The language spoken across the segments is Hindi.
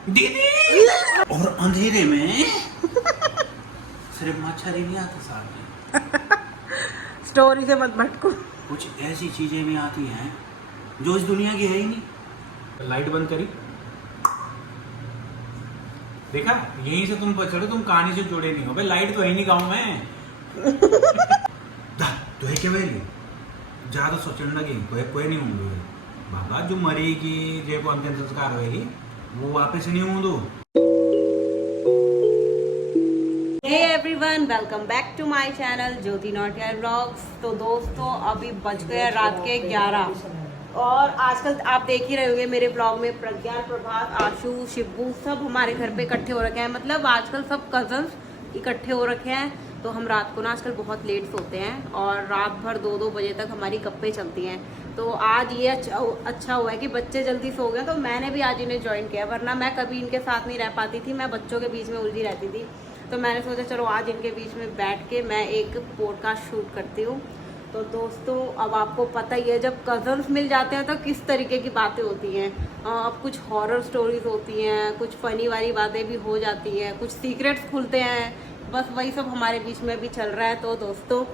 दीदी और अंधेरे में सिर्फ मच्छर ही नहीं आता सामने, स्टोरी से मत भटको। कुछ ऐसी चीजें भी आती हैं जो इस दुनिया की है ही नहीं। लाइट बंद करी, देखा यहीं से तुम चढ़ो, तुम कहानी से जुड़े नहीं हो भाई। लाइट तो है ही नहीं गाँव में। तो है क्या भाई ज्यादा सोचने लगे कोई नहीं होंगे बाबा। जो मरेगी जो को अंतिम संस्कार होगी वो वापस नहीं होंगे। Hey everyone, welcome back to my channel Jyoti Nautiyal vlogs. तो दोस्तों अभी बज गए रात के 11 और आजकल आप देख ही रहे होंगे मेरे ब्लॉग में प्रज्ञान, प्रभात, आशु, शिब्बू सब हमारे घर पे इकट्ठे हो रखे हैं। मतलब आजकल सब कजन्स इकट्ठे हो रखे हैं। तो हम रात को ना आजकल बहुत लेट सोते हैं और रात भर 2-2 बजे तक हमारी गप्पें चलती हैं। तो आज ये अच्छा हुआ है कि बच्चे जल्दी सो गए, तो मैंने भी आज इन्हें ज्वाइन किया, वरना मैं कभी इनके साथ नहीं रह पाती थी, मैं बच्चों के बीच में उलझी रहती थी। तो मैंने सोचा चलो आज इनके बीच में बैठ के मैं एक पॉडकास्ट शूट करती हूँ। तो दोस्तों अब आपको पता ही है जब कज़न्स मिल जाते हैं तो किस तरीके की बातें होती हैं। अब कुछ हॉरर स्टोरीज होती हैं, कुछ फ़नी वाली बातें भी हो जाती हैं, कुछ सीक्रेट्स खुलते हैं, बस वही सब हमारे बीच में भी चल रहा है। तो दोस्तों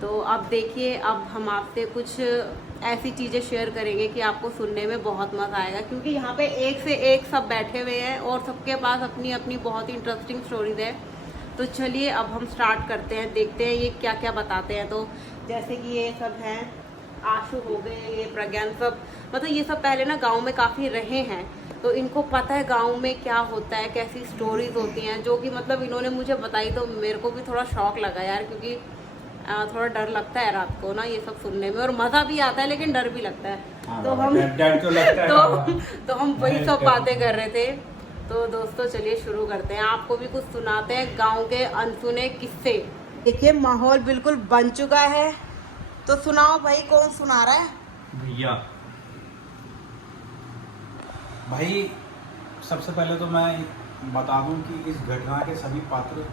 तो अब देखिए, अब हम आपसे कुछ ऐसी चीज़ें शेयर करेंगे कि आपको सुनने में बहुत मज़ा आएगा, क्योंकि यहाँ पे एक से एक सब बैठे हुए हैं और सबके पास अपनी अपनी बहुत ही इंटरेस्टिंग स्टोरीज है। तो चलिए अब हम स्टार्ट करते हैं, देखते हैं ये क्या क्या बताते हैं। तो जैसे कि ये सब हैं, आशु हो गए, ये प्रज्ञान, सब मतलब ये सब पहले ना गांव में काफ़ी रहे हैं, तो इनको पता है गांव में क्या होता है, कैसी स्टोरीज होती हैं, जो कि मतलब इन्होंने मुझे बताई तो मेरे को भी थोड़ा शौक लगा यार, क्योंकि थोड़ा डर लगता है रात को ना ये सब सुनने में, और मज़ा भी आता है लेकिन डर भी लगता है। तो हम डर तो लगता है। तो हम वही सब बातें कर रहे थे। तो दोस्तों चलिए शुरू करते हैं, आपको भी कुछ सुनाते हैं गांव के अनसुने किस्से। देखिए माहौल बिल्कुल बन चुका है, तो सुनाओ भाई, कौन सुना रहा है? भैया भाई सबसे पहले तो मैं बता दूं कि इस घटना के सभी पात्र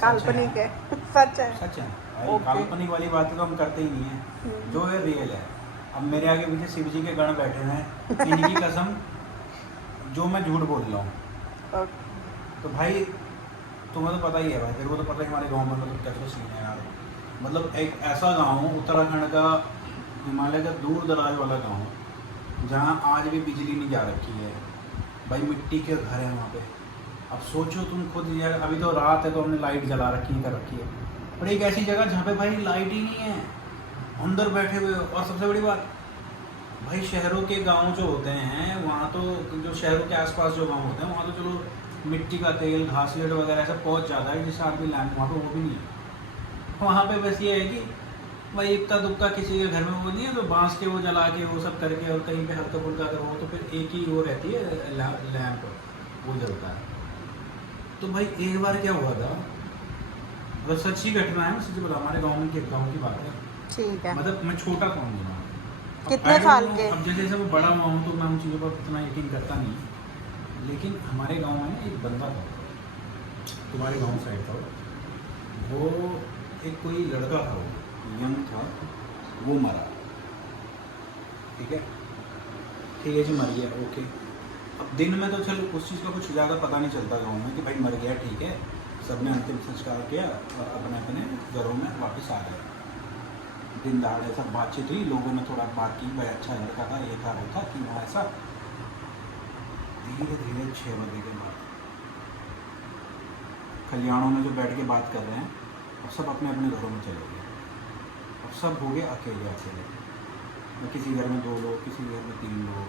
काल्पनिक है। सच है। सच है भाई। ओके। काल्पनिक वाली बातें तो हम करते ही नहीं है, जो है रियल है। अब मेरे आगे पीछे शिव जी के गण बैठे हैं, इनकी कसम जो मैं झूठ बोल रहा हूँ। तो भाई तुम्हें तो पता ही है भाई, तेरे को तो पता ही हमारे गांव में मतलब कैसे सीन है यार। मतलब एक ऐसा गांव उत्तराखंड का, हिमालय का दूर दराज वाला गांव, जहां आज भी बिजली नहीं जा रखी है भाई, मिट्टी के घर हैं वहाँ पे। अब सोचो तुम खुद यार, अभी तो रात है तो हमने लाइट जला रखी कर रखी है, पर एक ऐसी जगह जहाँ पे भाई लाइट ही नहीं है, अंदर बैठे हुए हो। और सबसे बड़ी बात भाई, शहरों के गांव जो होते हैं वहाँ तो, जो शहरों के आसपास जो गांव होते हैं वहाँ तो चलो मिट्टी का तेल, घासलेट वगैरह सब पहुँच जाता है, जिससे आदमी लैंप, वहाँ पे वो भी नहीं है। वहाँ पे बस ये है कि भाई इक्का दुक्का किसी के घर में वो नहीं है तो बांस के वो जला के वो सब करके, और कहीं पे हल्का फुल्का अगर हो तो फिर एक ही वो रहती है लैंप, वो जलता है। तो भाई एक बार क्या हुआ था, बस सच्ची घटना है, मैं सच्ची बता, हमारे गाँव में के गाँव की बात है। ठीक है। मतलब मैं छोटा कौन हूँ, कितने साल के? अब जैसे जैसे मैं बड़ा हुआ हूँ तो मैं उन चीज़ों पर इतना यकीन करता नहीं, लेकिन हमारे गांव में ना एक बंदा था, तुम्हारे गांव साइड था वो, एक कोई लड़का था, वो यंग था, वो मरा। ठीक है जी, मर गया, ओके। अब दिन में तो चलो उस चीज़ का कुछ ज़्यादा पता नहीं चलता गाँव में कि भाई मर गया, ठीक है, सबने अंतिम संस्कार किया और अपने अपने घरों में वापस आ गए। दिन दहाड़े सब बातचीत हुई, लोगों ने थोड़ा बात की, भाई अच्छा लड़का था, ये था वो था कि वहाँ ऐसा। धीरे धीरे 6 बजे के बाद कल्याणों में जो बैठ के बात कर रहे हैं और सब अपने अपने घरों में चले गए, और सब हो गए अकेले अकेले। किसी घर में 2 लोग, किसी घर में 3 लोग,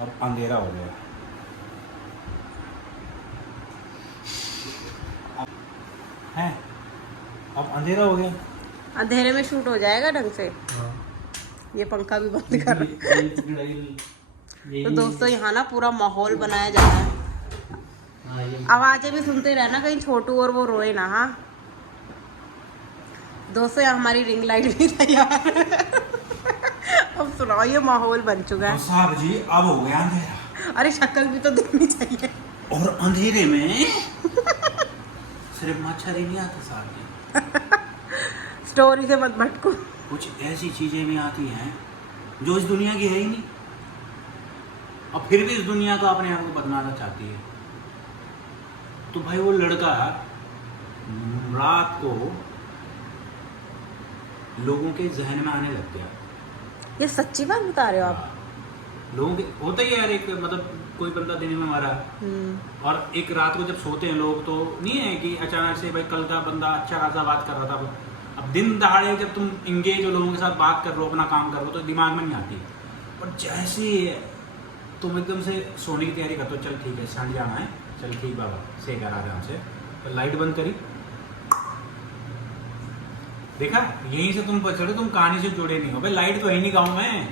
और अंधेरा हो गया है। अब अंधेरा हो गया, अंधेरे में शूट हो जाएगा ढंग से। ये पंखा भी बंद कर। तो दोस्तों यहाँ ना पूरा माहौल बनाया जा रहा है, आवाजें भी सुनते रहना, कहीं छोटू और वो रोए ना। हाँ दोस्तों यहाँ हमारी रिंग लाइट भी तैयार है। अब सुनाओ, ये माहौल बन चुका है। साहब जी अब हो गया अंधेरा। अरे शक्ल भी तो दिखनी चाहिए। और अंधेरे में सिर्फ मच्छर ही नहीं आता सामने, स्टोरी से मत भटको। कुछ ऐसी चीजें भी आती हैं जो इस दुनिया की है ही नहीं। और फिर भी इस दुनिया को अपने आप को बदनाना चाहती है। तो भाई वो लड़का रात को लोगों के जहन में आने लग गया। ये सच्ची बात बता रहे हो आप? लोगों के होता ही यार, एक मतलब कोई बंदा दिन में मारा और एक रात को जब सोते हैं लोग, तो नहीं है कि अचानक से भाई कल का बंदा अच्छा खासा बात कर रहा था, अब दिन दहाड़े जब तुम इंगेज हो लोगों के साथ बात कर रहे हो, अपना काम कर रहे हो, तो दिमाग में नहीं आती। और जैसे तुम एकदम से सोने की तैयारी करते हो, चल ठीक है सड़ जाना है, चल ठीक बाबा से कर आराम से, तो लाइट बंद करी, देखा यहीं से तुम पछड़े, तुम कहानी से जुड़े नहीं हो। भाई लाइट तो है नहीं गाँव में।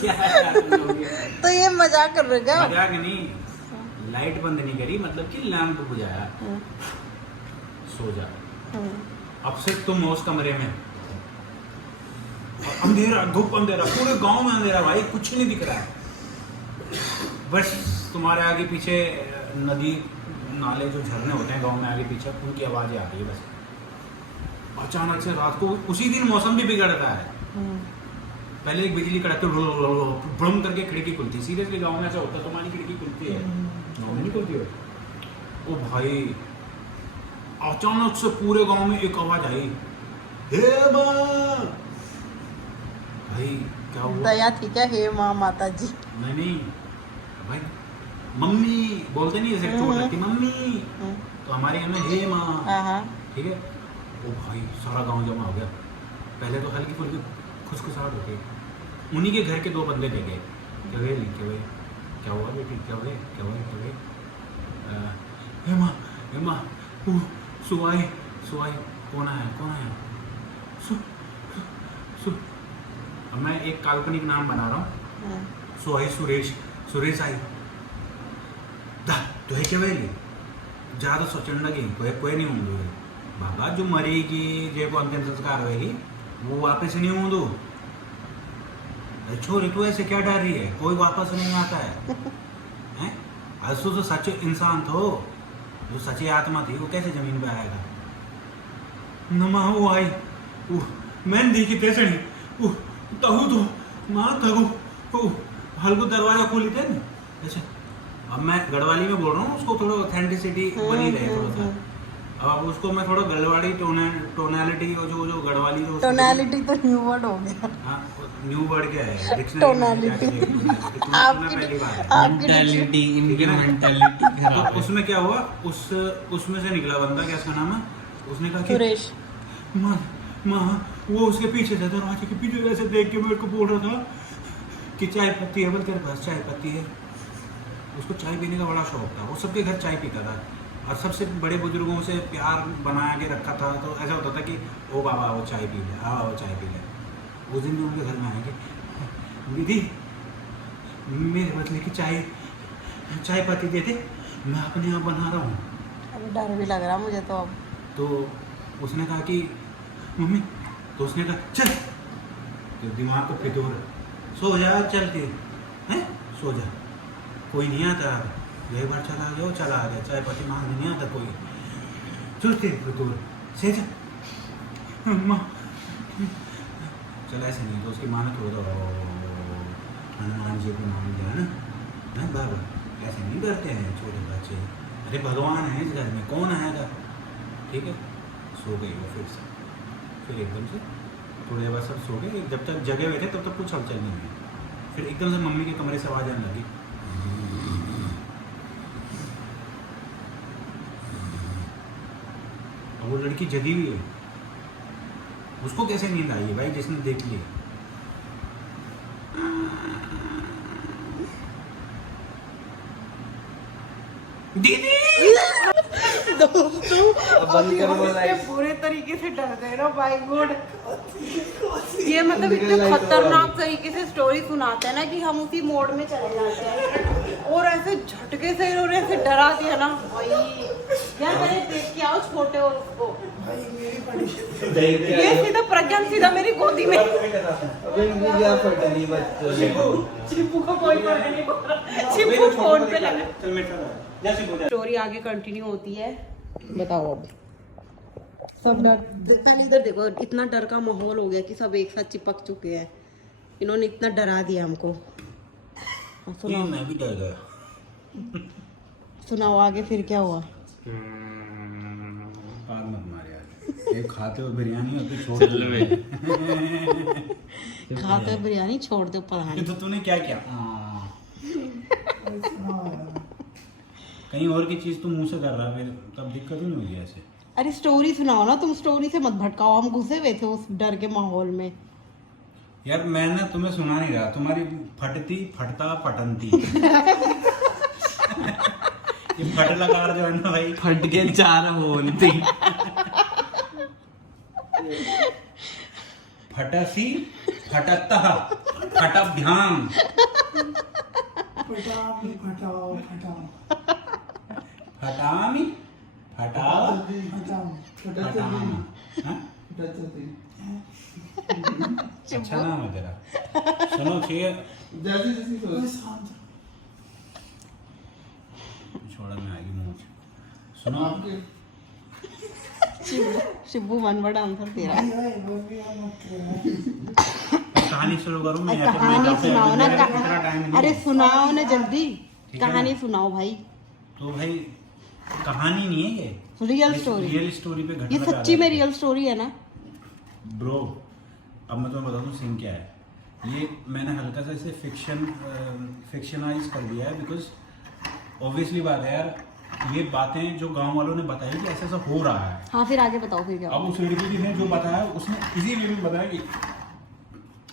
क्या है तो ये मजाक कर रहे हो क्या? मजाक नहीं, लाइट बंद नहीं करी, मतलब कि लैंप बुझाया, सो जा। अब से तुम हो उस कमरे में, अंधेरा, धूप अंधेरा, पूरे गांव में अंधेरा भाई, कुछ नहीं दिख रहा है। बस तुम्हारे आगे पीछे नदी नाले जो झरने होते हैं गांव में आगे पीछे, उनकी आवाजें आती है बस। अचानक से रात को उसी दिन मौसम भी बिगड़ता है। पहले एक बिजली कड़कते ब्रम करके खिड़की खुलती। सीरियसली गांव में ऐसा होता है, तुम्हारी खिड़की खुलती है, गांव में नहीं खुलती हो। ओ भाई अचानक से पूरे गांव में एक आवाज आई, हे माँ। भाई क्या हुआ? दया थी क्या? हे माँ माता जी? नहीं भाई, मम्मी बोलते नहीं, जैसे चोट लगती मम्मी, तो हमारे घर में हे माँ, ठीक है। ओ भाई सारा गांव जमा हो गया। पहले तो हल्की फुल्की खुशखुशाहट होती, उन्हीं के घर के दो बंदे ले गए, क्या हुआ बेटी, क्या हुआ, हे माँ सुवाई, कौन आया? अब मैं एक काल्पनिक नाम बना रहा हूँ, सुवाई, सुरेश आई दा, तो है क्या वेली ज़्यादा सोचने लगी, कोई नहीं होंगे बाबा, जो मरेगी जे को अंतिम संस्कार होगी वो वापस नहीं होंगे। छोरी तू ऐसे क्या डर रही है, कोई वापस नहीं आता है, हैं? ऐसो तो सच्चे इंसान थो, जो सच्ची आत्मा थी, वो कैसे जमीन पे आएगा? नमा वो आई, मैंने देखी तेसड़ी तहु तो माँ तहु हल्को दरवाजा खोली थे ना ऐसे। अब मैं गढ़वाली में बोल रहा हूँ, उसको थोड़ा ऑथेंटिसिटी बनी रहे थोड़ा सा। अब उसको मैं थोड़ा गढ़वाली टोनैलिटी, जो गढ़वाली टोनैलिटी तो न्यू वर्ड हो गया। हाँ, न्यू वर्ड क्या है? टोनैलिटी पहली बार। तो उसमें क्या हुआ, उसमें से निकला बंदा, क्या उसका नाम है, उसने कहा कि सुरेश, माँ वो उसके पीछे था, दरवाजे के पीछे ऐसे देख के मेरे को बोल रहा था कि चाय पत्ती है, बोल तेरे पास चाय पत्ती है। उसको चाय पीने का बड़ा शौक था, वो सबके घर चाय पीता था और सबसे बड़े बुजुर्गों से प्यार बना के रखा था। तो ऐसा होता था कि ओ बाबा वो चाय पी ले, हाँ वो चाय पी ले। उस दिन भी उनके घर में आएंगे, दीदी मेरे बदले की चाय पत्ती देते, मैं अपने यहाँ बना रहा हूँ। अभी डर भी लग रहा मुझे तो अब। तो उसने कहा कि मम्मी, तो उसने कहा चल, तो दिमाग को फितूर, सो जा चल के, हैं सो जा, कोई नहीं आता, एक बार चला आ गया, चाय पत्ती मांगने नहीं आता कोई, चलते फितूर से जा माँ, चल ऐसे नहीं। तो उसकी माँ ने थोड़ा हनुमान जी को नाम दिया ना, बाबा ऐसे नहीं डरते हैं छोटे बच्चे, अरे भगवान है इस घर में, कौन आएगा, ठीक है। सो गई वो फिर एकदम से थोड़ी देर बाद सब सो गए। जब तक जगे बैठे तब तक कुछ हलचल नहीं हुई, फिर एकदम से मम्मी के कमरे से आवाज आने लगी, और वो लड़की जगी हुई है। उसको कैसे नींद आई है भाई, जिसने देख लिया। दीदी दोस्तों पूरे तरीके से डर गए ना, बाय गॉड। ये मतलब इतने खतरनाक तरीके से स्टोरी सुनाते हैं ना कि हम उसी मोड में चले जाते हैं, और ऐसे झटके से इन्होंने ऐसे डरा दिया ना भाई। यार मैंने देख के आओ छोटे और उसको, ये सीधा प्रज्ञान सीधा मेरी गोदी में। चिप्पू का कोई फर्क नहीं पड़ रहा, चिप्पू फोन पे लगा। स्टोरी आगे कंटिन्यू होती है, बताओ अब। सब डर, पहले इधर देखो, इतना डर का माहौल हो गया कि सब एक साथ चिपक चुके हैं। इन्होंने इतना डरा दिया हमको। सुनाओ, मैं भी डर गया। सुनाओ आगे फिर क्या हुआ? पार मत मार यार, एक खाते हो बिरयानी और फिर छोड़ खाते हो बिरयानी छोड़ दो पढ़ाई। तो तूने क्या किया? कहीं और की चीज तू मुंह से कर रहा है, तब दिक्कत ही नहीं होगी ऐसे। अरे स्टोरी सुनाओ ना, तुम स्टोरी से मत भटकाओ, हम घुसे हुए थे उस डर के माहौल में। यार मैं ना तुम्हें सुना नहीं रहा, तुम्हारी फटती फटता फटनती ये फट लकार जो है ना भाई, फट के चार होती फटसी फटता फटभ्याम फटामी फटावा फटामा। हाँ? अच्छा नाम है तेरा। सुनो ठीक है, छोड़ा में आएगी मुंह से। सुनो शिब्बू वन वर्ड आंसर तेरा। कहानी शुरू करूं मैं? कहानी सुनाओ ना, इतना टाइम नहीं। अरे सुनाओ ना जल्दी, है कहानी ना? सुनाओ भाई। तो भाई कहानी नहीं है ये, रियल स्टोरी, रियल स्टोरी पे घटना ये सच्ची में रियल स्टोरी है ना ब्रो। अब मैं तुम्हें बताऊं सीन क्या है। ये मैंने हल्का सा इसे फिक्शनाइज कर दिया है, बिकॉज ऑब्वियसली बात है यार, ये बातें जो गांव वालों ने बताई कि ऐसा ऐसा हो रहा है। हाँ फिर आगे बताओ फिर क्या अब उस लड़की ने जो बताया उसने इसी वे में बताया कि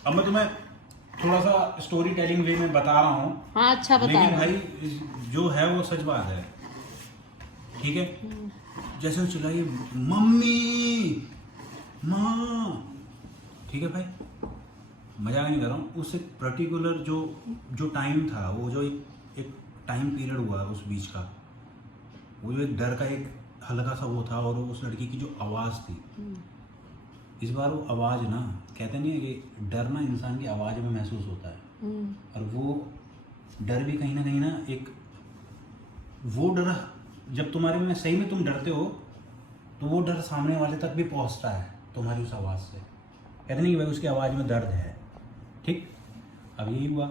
अब मैं तुम्हें थोड़ा सा स्टोरी टेलिंग वे में बता रहा हूँ। हाँ अच्छा बता लेकिन रहा हूँ। भाई जो है वो सच बात है, ठीक है। जैसे वो चिल्लाई मम्मी माँ, ठीक है भाई, मजाक नहीं कर रहा हूँ। उस एक पर्टिकुलर जो टाइम था, वो जो एक टाइम पीरियड हुआ उस बीच का, वो जो एक डर का एक हल्का सा वो था, और उस लड़की की जो आवाज़ थी, इस बार वो आवाज़ ना, कहते नहीं है कि डर ना इंसान की आवाज़ में महसूस होता है, और वो डर भी कहीं ना एक वो डर, जब तुम्हारे में सही में तुम डरते हो तो वो डर सामने वाले तक भी पहुंचता है तुम्हारी उस आवाज़ से। कहते नहीं कि भाई उसकी आवाज़ में दर्द है, ठीक। अब यही हुआ,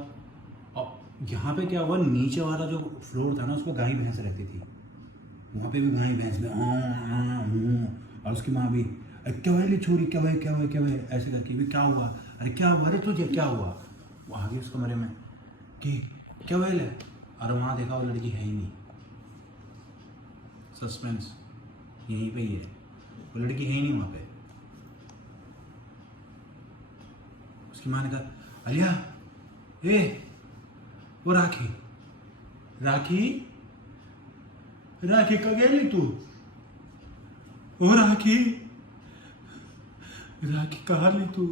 और यहाँ पे क्या हुआ, नीचे वाला जो फ्लोर था ना, उसमें गाय भैंस रहती थी, वहाँ पे भी गाय भैंस में और उसकी माँ भी, अरे क्या हुआ छोरी, क्या हुआ क्या हुआ क्या हुआ, ऐसे करके भी क्या हुआ, अरे क्या हुआ, अरे तुझे क्या हुआ। वो आ गई उस कमरे में कि क्या हुआ है, और वहाँ देखा वो लड़की है ही नहीं। सस्पेंस यहीं पे ही है, वो लड़की है ही नहीं वहाँ पे। उसकी माँ ने कहा, अलिया ए वो राखी राखी राखी का गेली तू, ओ राखी राखी कहाँ ली तू।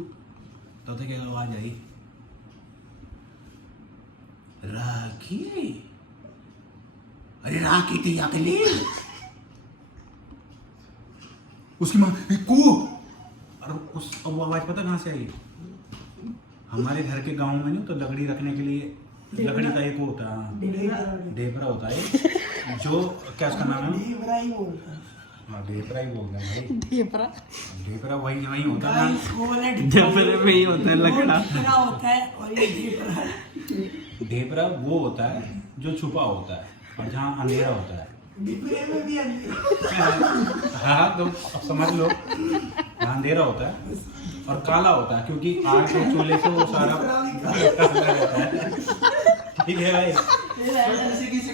तो क्या आवाज आई, राखी, अरे राखी थी अगली। उसकी माँ को, और अब वो आवाज पता कहाँ से आई, हमारे घर के गांव में नहीं तो लकड़ी रखने के लिए लकड़ी का एक होता है, ढेबरा होता है, जो क्या उसका नाम है, हाँ ढेबरा ही बोलते हैं भाई, ढेबरा वही वही होता है ना, ढेबरे में ही होता है लकड़ा होता है, और ये ढेबरा ढेबरा वो होता है जो छुपा होता है और जहाँ अंधेरा होता है। ढेबरे में भी अंधेरा। हाँ तो अब समझ लो, जहाँ अंधेरा होता है और काला होता है, क्योंकि आग के चूल्हे से वो सारा रहता है, ठीक है भाई।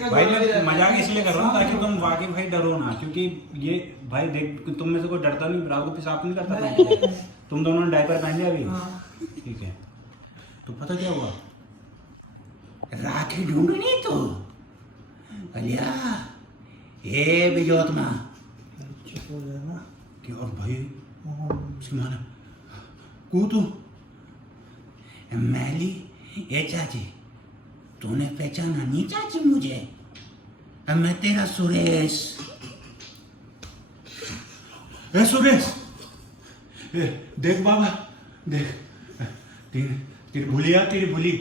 भाई मैं मजाक इसलिए कर रहा हूँ ताकि तुम वाकई भाई डरो ना, क्योंकि ये भाई देख तुम में से कोई डरता नहीं, रात को पेशाब नहीं करता, तुम दोनों ने डायपर पहन लिया अभी, ठीक है। तो पता क्या हुआ, राखी ढूंढनी तो अलिया ए बिजोतमा कि, और भाई उसकी माना को तू मैली, ए चाची तूने पहचाना नहीं चाची मुझे, अब मैं तेरा सुरेश। ए सुरेश, ए, देख बाबा देख, तेरी भूलिया, तेरी भूली,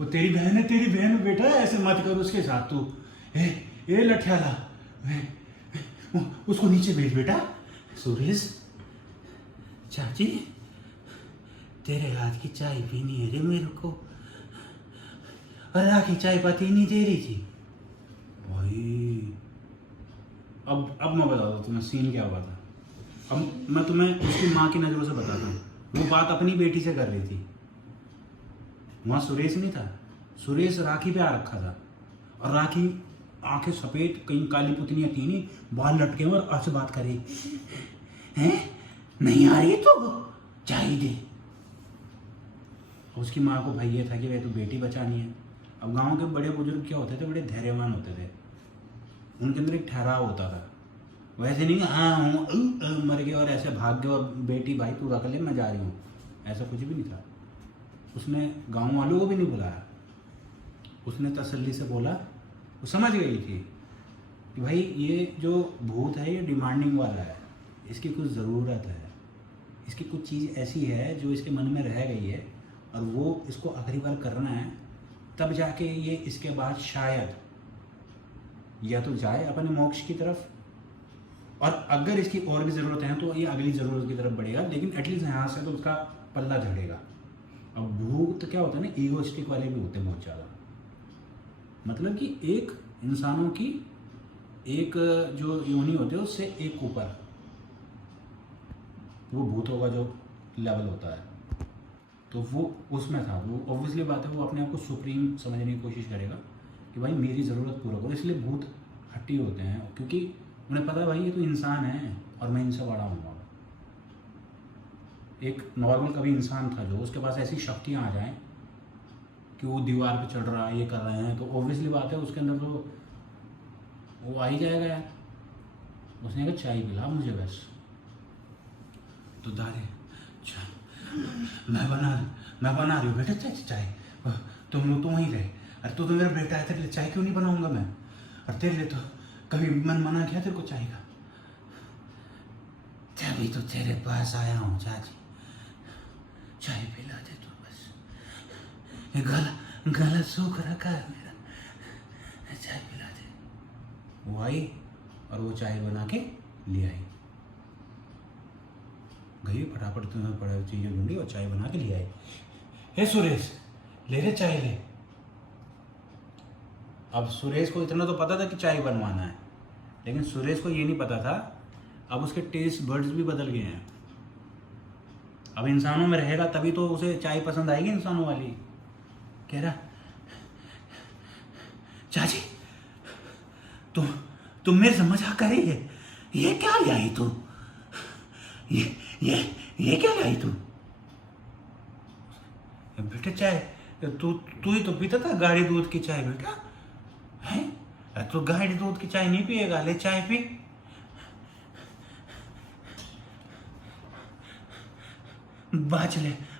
वो तेरी बहन है, तेरी बहन बेटा, ऐसे मत कर उसके साथ तू। ए लठियाला, उसको नीचे भेज बेटा। सुरेश चाची तेरे हाथ की चाय पीनी है रे मेरे को, और राखी चाय पत्ती नहीं दे रही थी भाई। अब मैं बताता हूँ तुम्हें सीन क्या हुआ था। अब मैं तुम्हें उसकी माँ की नज़रों से बताता हूँ। वो बात अपनी बेटी से कर रही थी, वहाँ सुरेश नहीं था। सुरेश राखी पे आ रखा था, और राखी आंखें सफ़ेद, कहीं काली पुतलियाँ थी नहीं, बाल लटके हुए और आपसे बात करे, हैं नहीं आ रही तो चाय दे। उसकी माँ को भाई ये था कि भाई तो बेटी बचानी है। अब गांव के बड़े बुजुर्ग क्या होते थे, बड़े धैर्यवान होते थे, उनके अंदर एक ठहराव होता था। वैसे नहीं हाँ हूँ मर गए और ऐसे भाग गए और बेटी भाई तू रख ले मैं जा रही हूँ, ऐसा कुछ भी नहीं था। उसने गांव वालों को भी नहीं बुलाया, उसने तसल्ली से बोला। वो समझ गई थी कि भाई ये जो भूत है ये डिमांडिंग वाला है, इसकी कुछ ज़रूरत है, इसकी कुछ चीज़ ऐसी है जो इसके मन में रह गई है और वो इसको आखिरी बार करना है, तब जाके ये इसके बाद शायद या तो जाए अपने मोक्ष की तरफ, और अगर इसकी और भी ज़रूरत है तो ये अगली ज़रूरत की तरफ बढ़ेगा, लेकिन एटलीस्ट यहाँ से तो उसका पल्ला झड़ेगा। अब भूत क्या होता है ना, ईगोस्टिक वाले भी होते हैं बहुत ज़्यादा। मतलब कि एक इंसानों की एक जो योनि होते हैं उससे एक ऊपर वो भूतों का जो लेवल होता है, तो वो उसमें था। वो ऑब्वियसली बात है, वो अपने आप को सुप्रीम समझने की कोशिश करेगा कि भाई मेरी ज़रूरत पूरा करो। इसलिए भूत हट्टी होते हैं, क्योंकि उन्हें पता है भाई ये तो इंसान है और मैं इनसे बड़ा हूँ। एक नॉर्मल कभी इंसान था जो उसके पास ऐसी शक्तियाँ आ जाएं कि वो दीवार पे चढ़ रहा है, ये कर रहे हैं, तो ऑब्वियसली बात है उसके अंदर तो वो आ ही जाएगा यार। उसने कहा चाय पिला मुझे बस, तो दादी मैं बना रही हूँ बेटा चाय, तुम वहीं रहे। अरे तो मेरा बेटा है, तेरे लिए चाय क्यों नहीं बनाऊंगा मैं, और तेरे लिए तो कभी मन मना किया तेरे को चाय का, तभी तो तेरे पास आया हूँ चाची, चाय पिला दे तू बस, ये गला सूख रखा है मेरा, चाय पिला दे। वो आई और वो चाय बना के ले आई, गई फटाफट तुम्हें पड़ा चीज़ें ढूंढी और चाय बना के ले आई। हे सुरेश ले रे चाय ले। अब सुरेश को इतना तो पता था कि चाय बनवाना है, लेकिन सुरेश को ये नहीं पता था अब उसके टेस्ट बर्ड्स भी बदल गए हैं। अब इंसानों में रहेगा तभी तो उसे चाय पसंद आएगी इंसानों वाली। कह रहा चाची तुम मेरे से मजाक कर रही है, ये क्या ले आई तू, ये क्या लाई तू। बेटा चाय तू ही तो पीता था गाढ़ी दूध की चाय बेटा, है तो गाढ़ी दूध की चाय नहीं पिएगा, ले चाय पी।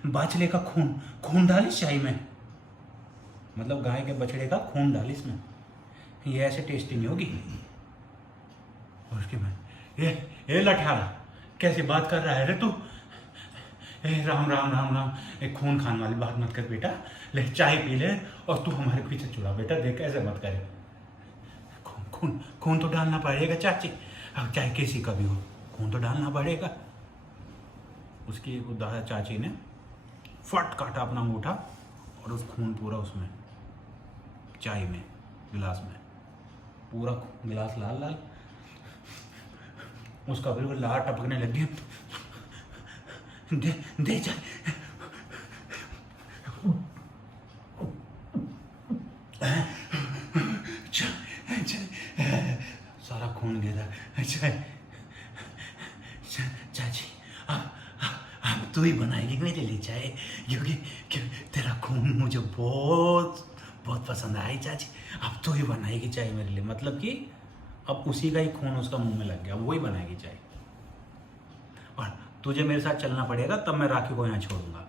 बाचले का खून डाल इस चाय में, मतलब गाय के बछड़े का खून डाल इसमें, ये ऐसे टेस्टी नहीं होगी। और उसके बाद ये लठारा कैसे बात कर रहा है रे तू, राम राम राम राम, एक खून खान वाली बात मत कर बेटा, ले चाय पी ले और तू हमारे पीछे चुरा बेटा, देख ऐसे मत करे, खून तो डालना पड़ेगा चाची, अब चाहे किसी का भी हो खून तो डालना पड़ेगा। उसकी दादा चाची ने फट काटा अपना अंगूठा और उस खून पूरा उसमें चाय में गिलास में पूरा गिलास लाल लाल, उसका बिल्कुल लार टपकने लगी। दे चाय, सारा खून गिरा। चाची अब तू ही बनाएगी मेरे लिए चाय, क्योंकि तेरा खून मुझे बहुत बहुत पसंद आई चाची, अब तू ही बनाएगी चाय मेरे लिए। मतलब कि अब उसी का ही खून उसका मुंह में लग गया, वही बनाएगी चाय। और तुझे मेरे साथ चलना पड़ेगा, तब मैं राखी को यहाँ छोड़ूंगा।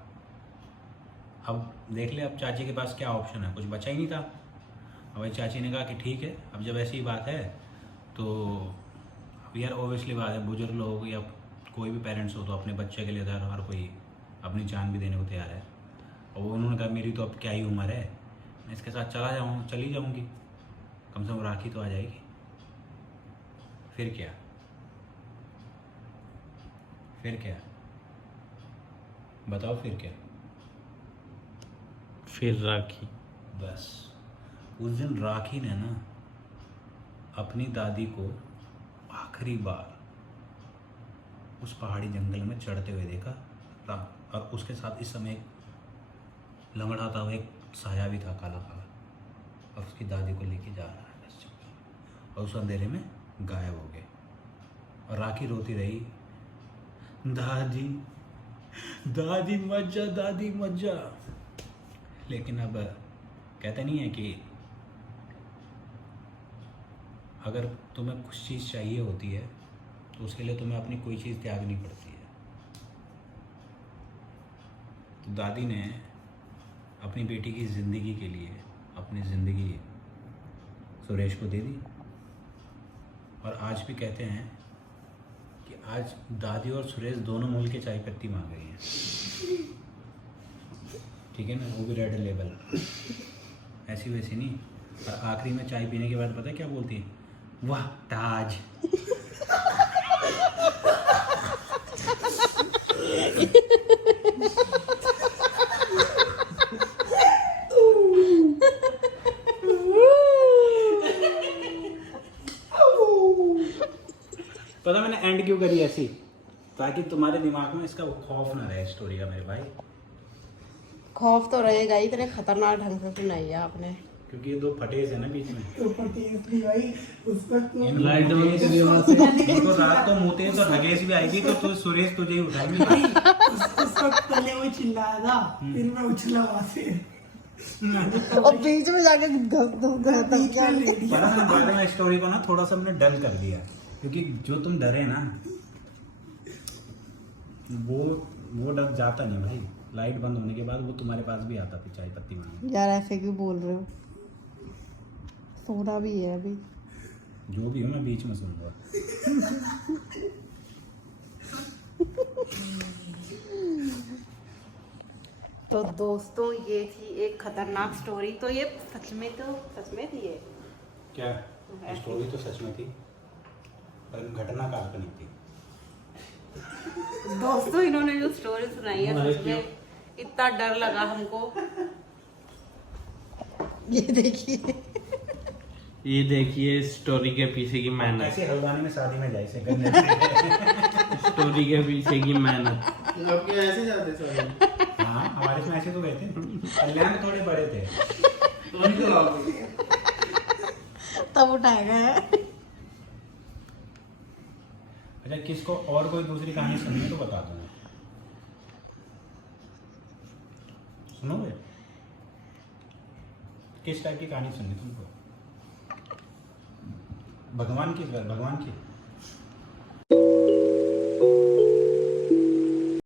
अब देख ले, अब चाची के पास क्या ऑप्शन है, कुछ बचा ही नहीं था। अब भाई चाची ने कहा कि ठीक है, अब जब ऐसी बात है तो अब यार ऑब्वियसली बात है, बुजुर्ग लोग या कोई भी पेरेंट्स हो तो अपने बच्चे के लिए हर कोई अपनी जान भी देने को तैयार है। और उन्होंने कहा मेरी तो अब क्या ही उम्र है, मैं इसके साथ चली जाऊँगी, कम से कम राखी तो आ जाएगी। फिर क्या बताओ, फिर क्या। फिर राखी। बस उस दिन राखी ने ना अपनी दादी को आखिरी बार उस पहाड़ी जंगल में चढ़ते हुए देखा और उसके साथ इस समय एक लंगड़ाता हुआ एक साया भी था काला काला, और उसकी दादी को लेके जा रहा है बस और उस अंधेरे में गायब हो गए। और राखी रोती रही, दादी दादी मत जा, दादी मत जा। लेकिन अब कहते नहीं है कि अगर तुम्हें कुछ चीज़ चाहिए होती है तो उसके लिए तुम्हें अपनी कोई चीज़ त्यागनी पड़ती है। तो दादी ने अपनी बेटी की ज़िंदगी के लिए अपनी ज़िंदगी सुरेश को दे दी। और आज भी कहते हैं कि आज दादी और सुरेश दोनों मूल के चाय पत्ती मांग रही हैं, ठीक है ना, वो भी रेड लेबल, ऐसी वैसी नहीं। और आखिरी में चाय पीने के बाद पता है क्या बोलती है? वाह ताज। पता मैंने एंड क्यों करी ऐसी, ताकि तुम्हारे दिमाग में इसका खौफ ना रहे स्टोरी का मेरे भाई। खौफ तो रहेगा ही, इतने खतरनाक ढंग से सुनाई है आपने। क्योंकि ये दो फटेज है ना बीच में, तो पति अपनी भाई उस वक्त में लाइट बंद करिए वहाँ से। तो रात को मुते तो नगेश भी आएगी तो सुरेश तुझे ही उठाएंगे। भाई उस वक्त पहले वो चिल्लाया था, फिर मैं उछला वहां से और बीच में जाके बीच में ले लिया। पर हम बाद में स्टोरी को ना थोड़ा सा हमने डल कर दिया, क्योंकि जो तुम डरे ना वो डर जाता नहीं भाई। लाइट बंद होने के बाद वो तुम्हारे पास भी आता था चाय पत्ती मांगने। यार ऐसे क्यों बोल रहे हो, सोना भी है अभी। जो भी हो मैं बीच में सुनूंगा। तो दोस्तों ये थी एक खतरनाक स्टोरी। तो ये सच में थी ये। क्या स्टोरी तो सच में थी पर घटना काल्पनिक थी। दोस्तों इन्होंने जो स्टोरी सुनाई है सच में इतना डर लगा हमको। ये देखिए स्टोरी के पीछे की मेहनत, ऐसे हल्द्वानी में शादी में जाए से गन्ने स्टोरी के पीछे की मेहनत। आपके ऐसे जाते सारे। हाँ हमारे में ऐसे तो गए थे, कल्याण में थोड़े बड़े थे। तब उठाया गया। अच्छा किसको और कोई दूसरी कहानी सुननी है तो बता दो, सुनोगे? किस टाइप की कहानी सुननी तुमको? भगवान की